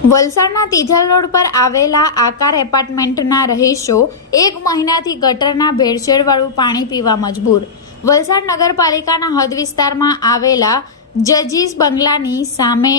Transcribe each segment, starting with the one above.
વલસાડના તિથલ રોડ પર આવેલા આકાર એપાર્ટમેન્ટના રહીશો 1 મહિનાથી ગટરના ભેળસેળવાળું પાણી પીવા મજબૂર। વલસાડ નગરપાલિકાના હદ વિસ્તારમાં આવેલા જજીસ બંગલાની સામે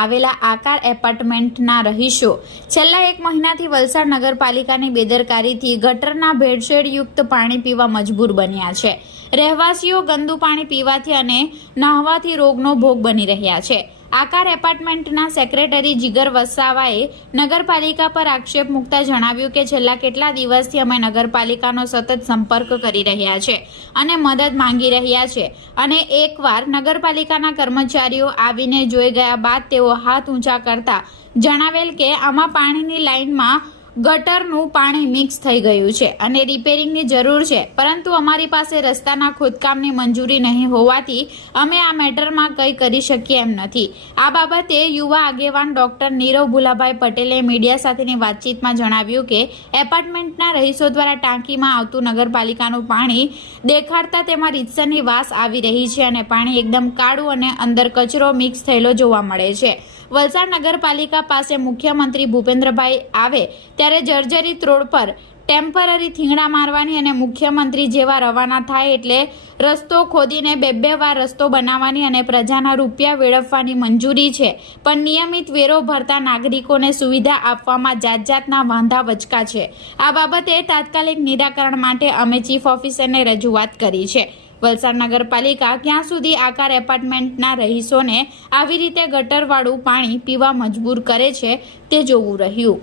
આવેલા આકાર એપાર્ટમેન્ટના રહીશો છેલ્લા 1 મહિનાથી વલસાડ નગરપાલિકાની બેદરકારીથી ગટરના ભેળસેળયુક્ત પાણી પીવા મજબૂર બન્યા છે। રહેવાસીઓ ગંદુ પાણી પીવાથી અને નહાવાથી રોગનો ભોગ બની રહ્યા છે। આકાર એપાર્ટમેન્ટના સેક્રેટરી જીગર વસાવાએ નગરપાલિકા પર આક્ષેપ મૂકતા જણાવ્યું કે છેલ્લા કેટલા દિવસથી અમે નગરપાલિકાનો સતત સંપર્ક કરી રહ્યા છે અને મદદ માંગી રહ્યા છે અને એકવાર નગરપાલિકાના કર્મચારીઓ આવીને જોઈ ગયા બાદ તેઓ હાથ ઊંચા કરતા જણાવેલ કે આમાં પાણીની લાઇનમાં ગટરનું પાણી મિક્સ થઈ ગયું છે અને રિપેરિંગની જરૂર છે, પરંતુ અમારી પાસે રસ્તાના ખોદકામની મંજૂરી નહીં હોવાથી અમે આ મેટરમાં કંઈ કરી શકીએ એમ નથી। આ બાબતે યુવા આગેવાન ડોક્ટર નીરવ ભુલાભાઈ પટેલે મીડિયા સાથેની વાતચીતમાં જણાવ્યું કે એપાર્ટમેન્ટના રહીશો દ્વારા ટાંકીમાં આવતું નગરપાલિકાનું પાણી દેખાડતા તેમાં રીતસરની વાસ આવી રહી છે અને પાણી એકદમ કાળું અને અંદર કચરો મિક્સ થયેલો જોવા મળે છે। વલસાડ નગરપાલિકા પાસે મુખ્યમંત્રી ભૂપેન્દ્રભાઈ આવે ત્યારે જર્જરિત રોડ પર ટેમ્પરરી થીંગડા મારવાની અને મુખ્યમંત્રી જેવા રવાના થાય એટલે રસ્તો ખોદીને બે વાર રસ્તો બનાવવાની અને પ્રજાના રૂપિયા વેડફવાની મંજૂરી છે, પણ નિયમિત વેરો ભરતા નાગરિકોને સુવિધા આપવામાં જાતના વાંધા વચકા છે। આ બાબતે તાત્કાલિક નિરાકરણ માટે અમે ચીફ ઓફિસરને રજૂઆત કરી છે। વલસાડ નગરપાલિકા ક્યાં સુધી આકાર એપાર્ટમેન્ટના રહીશોને આવી રીતે ગટરવાળું પાણી પીવા મજબૂર કરે છે તે જોવું રહ્યું।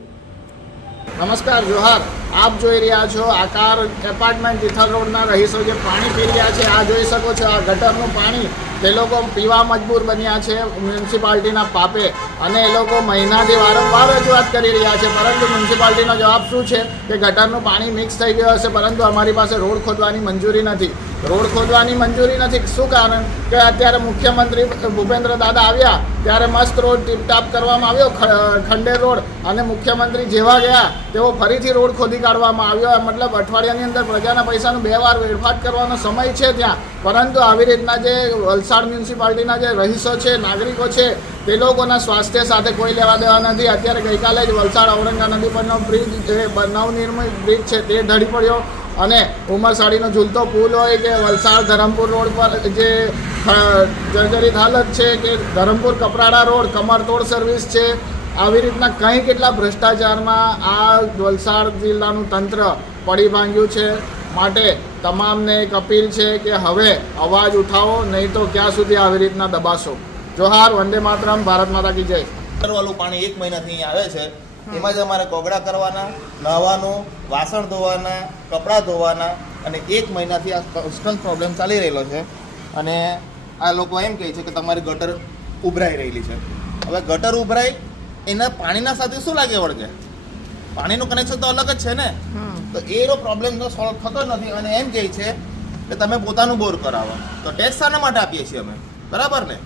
નમસ્કાર, જોહાર। આપ જોઈ રહ્યા છો આકાર એપાર્ટમેન્ટ તિથલ રોડના રહીશો જે પાણી પી રહ્યા છે। આ જોઈ શકો છો, આ ગટરનું પાણી તે લોકો પીવા મજબૂર બન્યા છે મ્યુનિસિપાલિટીના પાપે, અને એ લોકો મહિનાથી વારંવાર રજૂઆત કરી રહ્યા છે, પરંતુ મ્યુનિસિપાલિટીનો જવાબ શું છે કે ગટરનું પાણી મિક્સ થઈ ગયું હશે, પરંતુ અમારી પાસે રોડ ખોદવાની મંજૂરી નથી। રોડ ખોદવાની મંજૂરી નથી શું કારણ કે અત્યારે મુખ્યમંત્રી ભૂપેન્દ્ર દાદા આવ્યા ત્યારે મસ્ત રોડ ટીપટાપ કરવામાં આવ્યો, ખંડેર રોડ, અને મુખ્યમંત્રી જેવા ગયા તેઓ ફરીથી રોડ ખોદી કાઢવામાં આવ્યો। મતલબ અઠવાડિયાની અંદર પ્રજાના પૈસાનું 2 વાર વેડફાટ કરવાનો સમય છે ત્યાં, પરંતુ આવી રીતના જે વલસાડ મ્યુનિસિપાલિટીના જે રહીશો છે, નાગરિકો છે, તે લોકોના સ્વાસ્થ્ય સાથે કોઈ લેવા દેવા નથી। અત્યારે ગઈકાલે જ વલસાડ ઔરંગા નદી પરનો બ્રિજ, જે નવનિર્મિત બ્રિજ છે તે ઢળી પડ્યો, અને ઉમરસાડીનો ઝૂલતો પુલ હોય કે વલસાડ ધરમપુર રોડ પર જે જર્જરિત હાલત છે, કે ધરમપુર કપરાડા રોડ કમરતોડ સર્વિસ છે, આવી રીતના કંઈ કેટલા ભ્રષ્ટાચારમાં આ વલસાડ જિલ્લાનું તંત્ર પડી ભાંગ્યું છે। માટે તમામને એક અપીલ છે કે હવે અવાજ ઉઠાવો, નહીં તો ક્યાં સુધી આવી રીતના દબાશો। જોહાર, વંદે માતરમ, ભારત માતા કી જય। વાળું પાણી 1 મહિનાથી અહીં આવે છે, એમાં જ અમારે કોગળા કરવાના, નહાવાનું, વાસણ ધોવાના, કપડાં ધોવાના, અને 1 મહિનાથી આ કોન્સ્ટન્ટ પ્રોબ્લેમ ચાલી રહેલો છે। અને આ લોકો એમ કહે છે કે તમારી ગટર ઉભરાઈ રહેલી છે। હવે ગટર ઉભરાય એના પાણીના સાથે શું લાગે વળગે? પાણીનું કનેક્શન તો અલગ જ છે ને, તો એનો પ્રોબ્લેમ તો સોલ્વ થતો નથી, અને એમ કહે છે કે તમે પોતાનું બોર કરાવો। તો ટેક્સ શાના માટે આપીએ છીએ અમે, બરાબર ને?